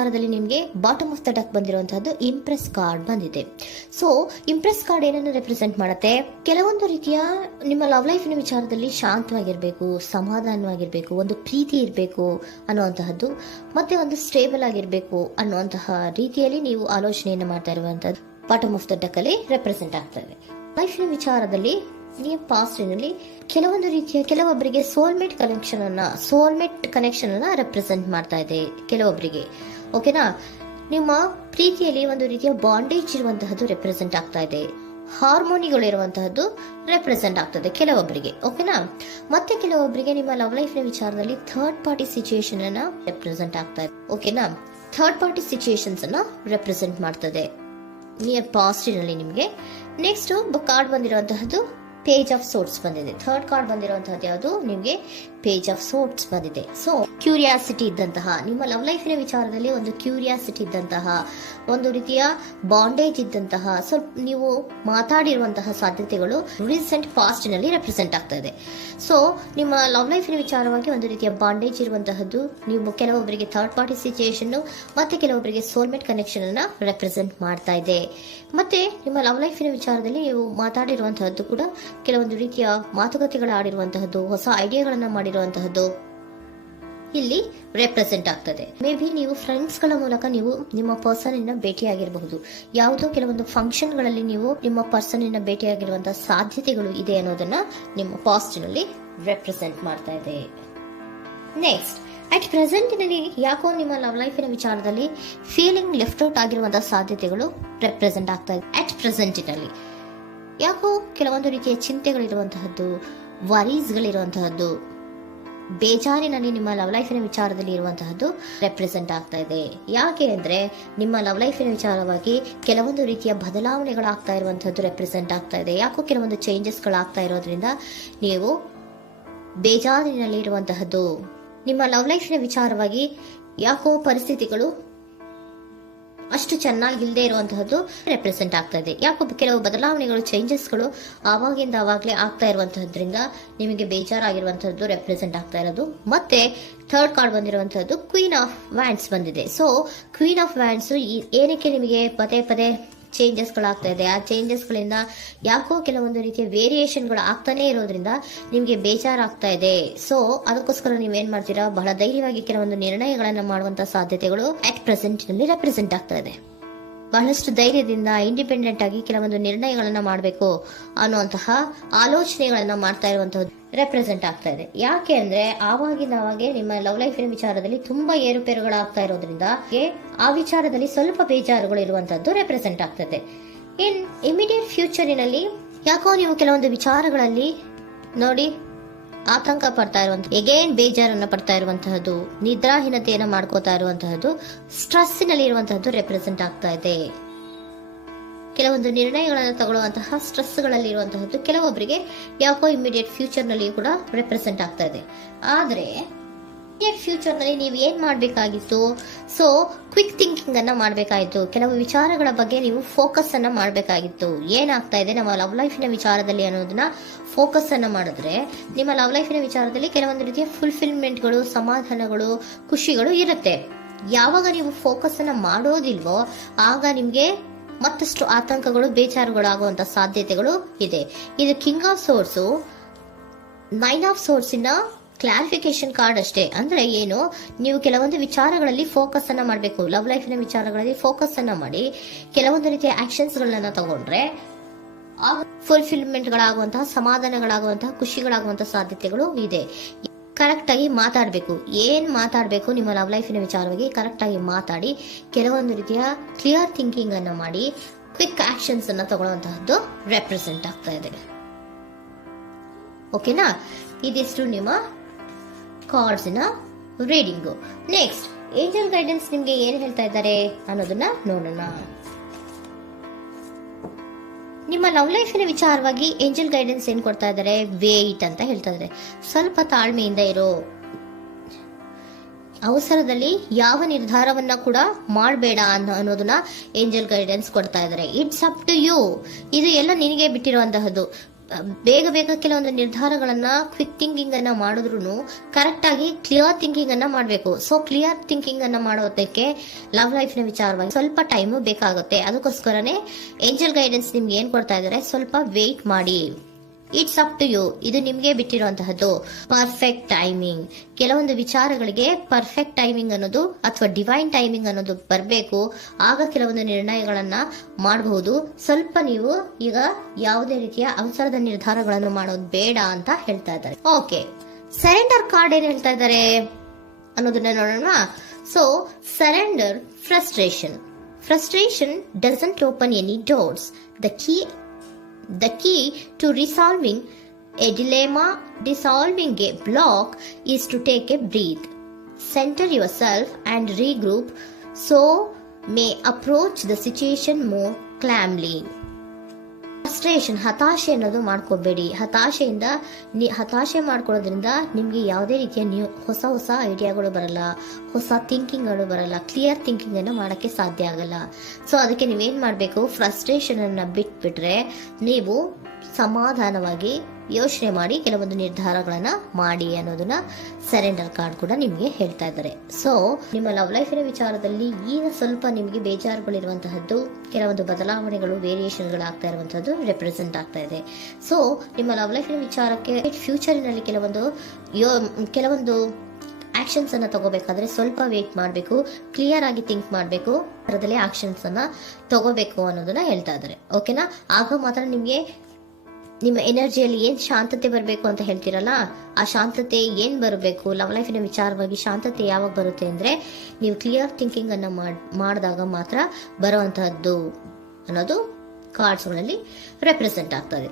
ವಿಚಾರದಲ್ಲಿ ನಿಮಗೆ bottom of the deck ಬಂದಿರುವಂತಹದ್ದು ಇಂಪ್ರೆಸ್ ಕಾರ್ಡ್ ಬಂದಿದೆ. ಸೊ ಇಂಪ್ರೆಸ್ ಕಾರ್ಡ್ ಏನನ್ನು ರೆಪ್ರೆಸೆಂಟ್ ಮಾಡುತ್ತೆ? ಕೆಲವೊಂದು ರೀತಿಯ ನಿಮ್ಮ ಲವ್ ಲೈಫಿನ ವಿಚಾರದಲ್ಲಿ ಶಾಂತವಾಗಿರ್ಬೇಕು, ಸಮಾಧಾನವಾಗಿರ್ಬೇಕು, ಒಂದು ಪ್ರೀತಿ ಇರಬೇಕು ಅನ್ನುವಂತಹದ್ದು, ಮತ್ತೆ ಒಂದು ಸ್ಟೇಬಲ್ ಆಗಿರ್ಬೇಕು ಅನ್ನುವಂತಹ ರೀತಿಯಲ್ಲಿ ನೀವು ಆಲೋಚನೆಯನ್ನು ಮಾಡ್ತಾ ಇರುವಂತಹದ್ದು ಬಾಟಮ್ ಆಫ್ ದ ಡಕ್ ಅಲ್ಲಿ ರೆಪ್ರೆಸೆಂಟ್ ಆಗ್ತದೆ. ಲೈಫಿನ ವಿಚಾರದಲ್ಲಿ ನೀವು ಪಾಸ್ಟಿನಲ್ಲಿ ಕೆಲವೊಂದು ರೀತಿಯ ಕೆಲವೊಬ್ಬರಿಗೆ ಸೋಲ್ಮೇಟ್ ಕನೆಕ್ಷನ್ ಅನ್ನ ರೆಪ್ರೆಸೆಂಟ್ ಮಾಡ್ತಾ ಇದೆ ಕೆಲವೊಬ್ಬರಿಗೆ. ಓಕೆನಾ? ನಿಮ್ಮ ಪ್ರೀತಿಯಲ್ಲಿ ಒಂದು ರೀತಿಯ ಬಾಂಡೇಜ್ ಇರುವಂತಹದ್ದು ರೆಪ್ರೆಸೆಂಟ್ ಆಗ್ತಾ ಇದೆ. ಹಾರ್ಮೋನಿಗಳು ಇರುವಂತಹದ್ದು ರೆಪ್ರೆಸೆಂಟ್ ಆಗ್ತದೆ ಕೆಲವೊಬ್ಬರಿಗೆ. ಓಕೆನಾ? ಮತ್ತೆ ಕೆಲವೊಬ್ಬರಿಗೆ ನಿಮ್ಮ ಲವ್ ಲೈಫ್ ನ ವಿಚಾರದಲ್ಲಿ ಥರ್ಡ್ ಪಾರ್ಟಿ ಸಿಚುಯೇಷನ್ ಅನ್ನ ರೆಪ್ರೆಸೆಂಟ್ ಆಗ್ತಾ ಇದೆ. ಓಕೆನಾ? ಥರ್ಡ್ ಪಾರ್ಟಿ ಸಿಚುಯೇಷನ್ಸ್ ಅನ್ನ ರೆಪ್ರೆಸೆಂಟ್ ಮಾಡ್ತದೆ ನಿಯರ್ ಪಾಸ್ಟಿನಲ್ಲಿ ನಿಮಗೆ. ನೆಕ್ಸ್ಟ್ ಕಾರ್ಡ್ ಬಂದಿರುವಂತಹದ್ದು ಪೇಜ್ ಆಫ್ ಸೋರ್ಟ್ಸ್ ಬಂದಿದೆ. ಥರ್ಡ್ ಕಾರ್ಡ್ ಬಂದಿರುವಂತಹದ್ದು ಯಾವುದು? ನಿಮಗೆ ಪೇಜ್ ಆಫ್ ಸೋರ್ಟ್ಸ್ ಬಂದಿದೆ. ಸೊ ಕ್ಯೂರಿಯಾಸಿಟಿ ಇದ್ದಂತಹ, ನಿಮ್ಮ ಲವ್ ಲೈಫಿನ ವಿಚಾರದಲ್ಲಿ ಒಂದು ಕ್ಯೂರಿಯಾಸಿಟಿ ಇದ್ದಂತಹ, ಒಂದು ರೀತಿಯ ಬಾಂಡೇಜ್ ಇದ್ದಂತಹ, ಸ್ವಲ್ಪ ನೀವು ಮಾತಾಡಿರುವಂತಹ ಸಾಧ್ಯತೆಗಳು ರೀಸೆಂಟ್ ಪಾಸ್ಟ್ ನಲ್ಲಿ ರೆಪ್ರೆಸೆಂಟ್ ಆಗ್ತಾ ಇದೆ. ಸೊ ನಿಮ್ಮ ಲವ್ ಲೈಫಿನ ವಿಚಾರವಾಗಿ ಒಂದು ರೀತಿಯ ಬಾಂಡೇಜ್ ಇರುವಂತಹದ್ದು, ನೀವು ಕೆಲವೊಬ್ಬರಿಗೆ ಥರ್ಡ್ ಪಾರ್ಟಿ ಸಿಚುಯೇಷನ್ ಮತ್ತೆ ಕೆಲವೊಬ್ಬರಿಗೆ ಸೋಲ್ಮೇಟ್ ಕನೆಕ್ಷನ್ ಅನ್ನ ರೆಪ್ರೆಸೆಂಟ್ ಮಾಡ್ತಾ ಇದೆ. ಮತ್ತೆ ನಿಮ್ಮ ಲವ್ ಲೈಫಿನ ವಿಚಾರದಲ್ಲಿ ನೀವು ಮಾತಾಡಿರುವಂತಹದ್ದು ಕೂಡ ಕೆಲವೊಂದು ರೀತಿಯ ಮಾತುಕತೆಗಳು ಆಡಿರುವಂತಹದ್ದು, ಹೊಸ ಐಡಿಯಾಗಳನ್ನ ಮಾಡಿರುವಂತಹದ್ದು ಇಲ್ಲಿ ರೆಪ್ರೆಸೆಂಟ್ ಆಗ್ತದೆ. ಮೇ ಬಿ ನೀವು ಫ್ರೆಂಡ್ಸ್ ಗಳ ಮೂಲಕ ನೀವು ನಿಮ್ಮ ಪರ್ಸನ್ ಅನ್ನ ಭೇಟಿಯಾಗಿರಬಹುದು. ಯಾವುದೋ ಕೆಲವೊಂದು ಫಂಕ್ಷನ್ ಗಳಲ್ಲಿ ನೀವು ನಿಮ್ಮ ಪರ್ಸನ್ ಅನ್ನ ಭೇಟಿಯಾಗಿರುವಂತಹ ಸಾಧ್ಯತೆಗಳು ಇದೆ ಅನ್ನೋದನ್ನ ನಿಮ್ಮ ಪಾಸ್ಟ್ ನಲ್ಲಿ ರೆಪ್ರೆಸೆಂಟ್ ಮಾಡ್ತಾ ಇದೆ. ನೆಕ್ಸ್ಟ್, ಅಟ್ ಪ್ರೆಸೆಂಟ್ ನಲ್ಲಿ ಯಾಕೋ ನಿಮ್ಮ ಲವ್ ಲೈಫಿನ ವಿಚಾರದಲ್ಲಿ ಫೀಲಿಂಗ್ ಲೆಫ್ಟ್ ಔಟ್ ಆಗಿರುವಂತಹ ಸಾಧ್ಯತೆಗಳು ರೆಪ್ರೆಸೆಂಟ್ ಆಗ್ತಾ ಇದೆ. ಅಟ್ ಪ್ರೆಸೆಂಟ್ ನಲ್ಲಿ ಯಾಕೋ ಕೆಲವೊಂದು ರೀತಿಯ ಚಿಂತೆಗಳಿರುವಂತಹದ್ದು, ವರೀಸ್ಗಳಿರುವಂತಹದ್ದು, ಬೇಜಾರಿನಲ್ಲಿ ನಿಮ್ಮ ಲವ್ ಲೈಫಿನ ವಿಚಾರದಲ್ಲಿ ಇರುವಂತಹದ್ದು ರೆಪ್ರೆಸೆಂಟ್ ಆಗ್ತಾ ಇದೆ. ಯಾಕೆ ಅಂದ್ರೆ ನಿಮ್ಮ ಲವ್ ಲೈಫಿನ ವಿಚಾರವಾಗಿ ಕೆಲವೊಂದು ರೀತಿಯ ಬದಲಾವಣೆಗಳಾಗ್ತಾ ಇರುವಂತಹದ್ದು ರೆಪ್ರೆಸೆಂಟ್ ಆಗ್ತಾ ಇದೆ. ಯಾಕೋ ಕೆಲವೊಂದು ಚೇಂಜಸ್ಗಳಾಗ್ತಾ ಇರೋದ್ರಿಂದ ನೀವು ಬೇಜಾರಿನಲ್ಲಿ ಇರುವಂತಹದ್ದು. ನಿಮ್ಮ ಲವ್ ಲೈಫಿನ ವಿಚಾರವಾಗಿ ಯಾಕೋ ಪರಿಸ್ಥಿತಿಗಳು ಅಷ್ಟು ಚೆನ್ನಾಗಿಲ್ಲದೆ ಇರುವಂತಹದ್ದು ರೆಪ್ರೆಸೆಂಟ್ ಆಗ್ತಾ ಇದೆ. ಯಾಕೋ ಕೆಲವು ಬದಲಾವಣೆಗಳು, ಚೇಂಜಸ್ಗಳು ಆವಾಗಿಂದ ಆವಾಗಲೇ ಆಗ್ತಾ ಇರುವಂತಹದ್ರಿಂದ ನಿಮಗೆ ಬೇಜಾರಾಗಿರುವಂತಹದ್ದು ರೆಪ್ರೆಸೆಂಟ್ ಆಗ್ತಾ ಇರೋದು. ಮತ್ತೆ ಥರ್ಡ್ ಕಾರ್ಡ್ ಬಂದಿರುವಂತಹದ್ದು ಕ್ವೀನ್ ಆಫ್ ವ್ಯಾಂಡ್ಸ್ ಬಂದಿದೆ. ಸೊ ಕ್ವೀನ್ ಆಫ್ ವ್ಯಾಂಡ್ಸ್ ಏನಕ್ಕೆ ನಿಮಗೆ ಪದೇ ಪದೇ ಚೇಂಜಸ್ಗಳಾಗ್ತಾ ಇದೆ? ಆ ಚೇಂಜಸ್ಗಳಿಂದ ಯಾಕೋ ಕೆಲವೊಂದು ರೀತಿಯ ವೇರಿಯೇಷನ್ಗಳು ಆಗ್ತಾನೆ ಇರೋದ್ರಿಂದ ನಿಮಗೆ ಬೇಜಾರಾಗ್ತಾ ಇದೆ. ಸೊ ಅದಕ್ಕೋಸ್ಕರ ನೀವೇನ್ ಮಾಡ್ತೀರಾ? ಬಹಳ ಧೈರ್ಯವಾಗಿ ಕೆಲವೊಂದು ನಿರ್ಣಯಗಳನ್ನ ಮಾಡುವಂತಹ ಸಾಧ್ಯತೆಗಳು ಅಟ್ ಪ್ರೆಸೆಂಟ್ ನಲ್ಲಿ ರೆಪ್ರೆಸೆಂಟ್ ಆಗ್ತಾ ಇದೆ. ಬಹಳಷ್ಟು ಧೈರ್ಯದಿಂದ ಇಂಡಿಪೆಂಡೆಂಟ್ ಆಗಿ ಕೆಲವೊಂದು ನಿರ್ಣಯಗಳನ್ನ ಮಾಡಬೇಕು ಅನ್ನುವಂತಹ ಆಲೋಚನೆಗಳನ್ನ ಮಾಡ್ತಾ ಇರುವಂತಹದ್ದು ರೆಪ್ರೆಸೆಂಟ್ ಆಗ್ತಾ ಇದೆ. ಯಾಕೆ ಅಂದ್ರೆ ಆವಾಗಿನ ಅವಾಗೆ ನಿಮ್ಮ ಲವ್ ಲೈಫಿನ ವಿಚಾರದಲ್ಲಿ ತುಂಬಾ ಏರುಪೇರುಗಳಾಗ್ತಾ ಇರೋದ್ರಿಂದ ಆ ವಿಚಾರದಲ್ಲಿ ಸ್ವಲ್ಪ ಬೇಜಾರುಗಳು ಇರುವಂತಹದ್ದು ರೆಪ್ರೆಸೆಂಟ್ ಆಗ್ತದೆ. ಇನ್ ಇಮಿಡಿಯೇಟ್ ಫ್ಯೂಚರಿನಲ್ಲಿ ಯಾಕೋ ನೀವು ಕೆಲವೊಂದು ವಿಚಾರಗಳಲ್ಲಿ ನೋಡಿ ಆತಂಕ ಪಡ್ತಾ ಇರುವಂತಹ, ಎಗೇನ್ ಬೇಜಾರನ್ನ ಪಡ್ತಾ ಇರುವಂತಹದ್ದು, ನಿದ್ರಾಹೀನತೆಯನ್ನ ಮಾಡ್ಕೋತಾ ಇರುವಂತಹದ್ದು, ಸ್ಟ್ರೆಸ್ಸಿನಲ್ಲಿ ಇರುವಂತಹದ್ದು ರೆಪ್ರೆಸೆಂಟ್ ಆಗ್ತಾ ಇದೆ. ಕೆಲವೊಂದು ನಿರ್ಣಯಗಳನ್ನು ತಗೊಳ್ಳುವಂತಹ ಸ್ಟ್ರೆಸ್ಗಳಲ್ಲಿ ಇರುವಂತಹದ್ದು ಕೆಲವೊಬ್ಬರಿಗೆ ಯಾಕೋ ಇಮಿಡಿಯೇಟ್ ಫ್ಯೂಚರ್ ನಲ್ಲಿ ಕೂಡ ರೆಪ್ರೆಸೆಂಟ್ ಆಗ್ತಾ ಇದೆ. ಆದ್ರೆ ಫ್ಯೂಚರ್ ನಲ್ಲಿ ನೀವು ಏನ್ ಮಾಡ್ಬೇಕಾಗಿತ್ತು? ಸೊ ಕ್ವಿಕ್ ಥಿಂಕಿಂಗ್ ಅನ್ನ ಮಾಡ್ಬೇಕಾಗಿತ್ತು. ಕೆಲವು ವಿಚಾರಗಳ ಬಗ್ಗೆ ನೀವು ಫೋಕಸ್ ಅನ್ನ ಮಾಡ್ಬೇಕಾಗಿತ್ತು. ಏನಾಗ್ತಾ ಇದೆ ನಮ್ಮ ಲವ್ ಲೈಫಿನ ವಿಚಾರದಲ್ಲಿ ಅನ್ನೋದನ್ನ ಫೋಕಸ್ ಅನ್ನ ಮಾಡಿದ್ರೆ ನಿಮ್ಮ ಲವ್ ಲೈಫಿನ ವಿಚಾರದಲ್ಲಿ ಕೆಲವೊಂದು ರೀತಿಯ ಫುಲ್ಫಿಲ್ಮೆಂಟ್ಗಳು, ಸಮಾಧಾನಗಳು, ಖುಷಿಗಳು ಇರುತ್ತೆ. ಯಾವಾಗ ನೀವು ಫೋಕಸ್ ಅನ್ನ ಮಾಡೋದಿಲ್ವೋ ಆಗ ನಿಮ್ಗೆ ಮತ್ತಷ್ಟು ಆತಂಕಗಳು, ಬೇಜಾರುಗಳು ಆಗುವಂತ ಸಾಧ್ಯತೆಗಳು ಇದೆ. ಇದು king of swords, nine of swords ಇನ್ನ ಕ್ಲಾರಿಫಿಕೇಶನ್ ಕಾರ್ಡ್ ಅಷ್ಟೇ. ಅಂದ್ರೆ ಏನು? ನೀವು ಕೆಲವೊಂದು ವಿಚಾರಗಳಲ್ಲಿ ಫೋಕಸ್ ಅನ್ನ ಮಾಡಬೇಕು. ಲವ್ ಲೈಫಿನ ವಿಚಾರಗಳಲ್ಲಿ ಫೋಕಸ್ ಅನ್ನ ಮಾಡಿ ಕೆಲವೊಂದು ರೀತಿಯ ಆಕ್ಷನ್ಸ್ ಗಳನ್ನ ತಗೊಂಡ್ರೆ ಫುಲ್ಫಿಲ್ಮೆಂಟ್ ಗಳಾಗುವಂತಹ, ಸಮಾಧಾನಗಳಾಗುವಂತಹ, ಖುಷಿಗಳಾಗುವಂತಹ ಸಾಧ್ಯತೆಗಳು ಇದೆ. ಕರೆಕ್ಟ್ ಆಗಿ ಮಾತಾಡಬೇಕು. ಏನ್ ಮಾತಾಡಬೇಕು ನಿಮ್ಮ ಲವ್ ಲೈಫಿನ ವಿಚಾರವಾಗಿ ಕರೆಕ್ಟ್ ಆಗಿ ಮಾತಾಡಿ ಕೆಲವೊಂದು ರೀತಿಯ ಕ್ಲಿಯರ್ ಥಿಂಕಿಂಗ್ ಅನ್ನ ಮಾಡಿ ಕ್ವಿಕ್ ಆಕ್ಷನ್ಸ್ ಅನ್ನ ತಗೊಳ್ಳುವಂತಹದ್ದು ರೆಪ್ರೆಸೆಂಟ್ ಆಗ್ತಾ ಇದೆ. ಓಕೆನಾ? ಇದಿಷ್ಟು ನಿಮ್ಮ ಕಾರ್ಡ್ಸ್ ನ ರೀಡಿಂಗು. ನೆಕ್ಸ್ಟ್, ಏಂಜಲ್ ಗೈಡೆನ್ಸ್ ನಿಮ್ಗೆ ಏನ್ ಹೇಳ್ತಾ ಇದ್ದಾರೆ ಅನ್ನೋದನ್ನ ನೋಡೋಣ. ನಿಮ್ಮ ಲವ್ ಲೈಫಿನ ವಿಚಾರವಾಗಿ ಏಂಜಲ್ ಗೈಡೆನ್ಸ್ ಏನ್ ಕೊಡ್ತಾ ಇದ್ದಾರೆ? ವೇಟ್ ಅಂತ ಹೇಳ್ತಾ ಇದ್ದಾರೆ. ಸ್ವಲ್ಪ ತಾಳ್ಮೆಯಿಂದ ಇರೋ, ಅವಸರದಲ್ಲಿ ಯಾವ ನಿರ್ಧಾರವನ್ನ ಕೂಡ ಮಾಡಬೇಡ ಅನ್ನೋದನ್ನ ಏಂಜಲ್ ಗೈಡೆನ್ಸ್ ಕೊಡ್ತಾ ಇದ್ದಾರೆ. It's up to you. ಇದು ಎಲ್ಲ ನಿನಗೆ ಬಿಟ್ಟಿರುವಂತಹದ್ದು. ಬೇಗ ಬೇಗ ಕೆಲವೊಂದು ನಿರ್ಧಾರಗಳನ್ನ ಕ್ವಿಕ್ ಥಿಂಕಿಂಗ್ ಅನ್ನ ಮಾಡಿದ್ರು ಕರೆಕ್ಟ್ ಆಗಿ ಕ್ಲಿಯರ್ ಥಿಂಕಿಂಗ್ ಅನ್ನ ಮಾಡಬೇಕು. ಸೊ ಕ್ಲಿಯರ್ ಥಿಂಕಿಂಗ್ ಅನ್ನ ಮಾಡೋದಕ್ಕೆ ಲವ್ ಲೈಫ್ ನ ವಿಚಾರವಾಗಿ ಸ್ವಲ್ಪ ಟೈಮ್ ಬೇಕಾಗುತ್ತೆ. ಅದಕ್ಕೋಸ್ಕರನೇ ಏಂಜಲ್ ಗೈಡೆನ್ಸ್ ನಿಮ್ಗೆ ಏನ್ ಕೊಡ್ತಾ ಇದಾರೆ, ಸ್ವಲ್ಪ ವೇಟ್ ಮಾಡಿ. ಇಟ್ಸ್ ಅಪ್ ಟು ಯು, ಇದು ನಿಮ್ಗೆ ಬಿಟ್ಟಿರುವಂತಹದ್ದು. ಪರ್ಫೆಕ್ಟ್ ಟೈಮಿಂಗ್, ಕೆಲವೊಂದು ವಿಚಾರಗಳಿಗೆ ಪರ್ಫೆಕ್ಟ್ ಟೈಮಿಂಗ್ ಅನ್ನೋದು ಅಥವಾ ಡಿವೈನ್ ಟೈಮಿಂಗ್ ಅನ್ನೋದು ಬರಬೇಕು. ಆಗ ಕೆಲವೊಂದು ನಿರ್ಣಯಗಳನ್ನ ಮಾಡಬಹುದು. ಸ್ವಲ್ಪ ನೀವು ಈಗ ಯಾವುದೇ ರೀತಿಯ ಅವಸರದ ನಿರ್ಧಾರಗಳನ್ನು ಮಾಡೋದು ಬೇಡ ಅಂತ ಹೇಳ್ತಾ ಇದ್ದಾರೆ. ಓಕೆ, ಸರೆಂಡರ್ ಕಾರ್ಡ್ ಏನ್ ಹೇಳ್ತಾ ಇದ್ದಾರೆ ಅನ್ನೋದನ್ನ ನೋಡೋಣ. So surrender frustration doesn't open any doors. The key to resolving a dilemma, dissolving a block, is to take a breath, center yourself and regroup, so may approach the situation more calmly. Frustration, ಹತಾಶೆ ಅನ್ನೋದು ಮಾಡ್ಕೋಬೇಡಿ. ಹತಾಶೆ ಮಾಡ್ಕೊಳ್ಳೋದ್ರಿಂದ ನಿಮ್ಗೆ ಯಾವುದೇ ರೀತಿಯ ಹೊಸ ಐಡಿಯಾಗಳು ಬರಲ್ಲ, ಹೊಸ ಥಿಂಕಿಂಗ್ಗಳು ಬರಲ್ಲ, ಕ್ಲಿಯರ್ ಥಿಂಕಿಂಗ್ ಅನ್ನು ಮಾಡಕ್ಕೆ ಸಾಧ್ಯ ಆಗಲ್ಲ. ಸೊ ಅದಕ್ಕೆ ನೀವೇನ್ ಮಾಡ್ಬೇಕು, ಫ್ರಸ್ಟ್ರೇಷನ್ ಅನ್ನ ಬಿಟ್ಬಿಟ್ರೆ ನೀವು ಸಮಾಧಾನವಾಗಿ ಯೋಚನೆ ಮಾಡಿ ಕೆಲವೊಂದು ನಿರ್ಧಾರಗಳನ್ನ ಮಾಡಿ ಅನ್ನೋದನ್ನ ಸರೆಂಡರ್ ಕಾರ್ಡ್ ಕೂಡ ನಿಮ್ಗೆ ಹೇಳ್ತಾ ಇದ್ದಾರೆ. ಸೊ ನಿಮ್ಮ ಲವ್ ಲೈಫಿನ ವಿಚಾರದಲ್ಲಿ ಈಗ ಸ್ವಲ್ಪ ನಿಮಗೆ ಬೇಜಾರುಗಳಿರುವಂತಹದ್ದು, ಕೆಲವೊಂದು ಬದಲಾವಣೆಗಳು, ವೇರಿಯೇಷನ್ಗಳು ಆಗ್ತಾ ಇರುವಂತಹದ್ದು ರೆಪ್ರೆಸೆಂಟ್ ಆಗ್ತಾ ಇದೆ. ಸೊ ನಿಮ್ಮ ಲವ್ ಲೈಫಿನ ವಿಚಾರಕ್ಕೆ ಫ್ಯೂಚರಿನಲ್ಲಿ ಕೆಲವೊಂದು ಆಕ್ಷನ್ಸ್ ಅನ್ನ ತಗೋಬೇಕಾದ್ರೆ ಸ್ವಲ್ಪ ವೇಟ್ ಮಾಡಬೇಕು, ಕ್ಲಿಯರ್ ಆಗಿ ಥಿಂಕ್ ಮಾಡಬೇಕು, ಅದರಲ್ಲೇ ಆಕ್ಷನ್ಸ್ ಅನ್ನ ತಗೋಬೇಕು ಅನ್ನೋದನ್ನ ಹೇಳ್ತಾ ಇದ್ದಾರೆ. ಓಕೆನಾ? ಆಗ ಮಾತ್ರ ನಿಮ್ಗೆ ನಿಮ್ಮ ಎನರ್ಜಿಯಲ್ಲಿ ಏನ್ ಶಾಂತತೆ ಬರಬೇಕು ಅಂತ ಹೇಳ್ತೀರಲ್ಲ, ಆ ಶಾಂತತೆ ಏನ್ ಬರಬೇಕು, ಲವ್ ಲೈಫಿನ ವಿಚಾರವಾಗಿ ಶಾಂತತೆ ಯಾವಾಗ ಬರುತ್ತೆ ಅಂದ್ರೆ ನೀವು ಕ್ಲಿಯರ್ ಥಿಂಕಿಂಗ್ ಅನ್ನ ಮಾಡಿದಾಗ ಮಾತ್ರ ಬರುವಂತಹದ್ದು ಅನ್ನೋದು ಕಾರ್ಡ್ಸ್ ಗಳಲ್ಲಿ ರೆಪ್ರೆಸೆಂಟ್ ಆಗ್ತದೆ.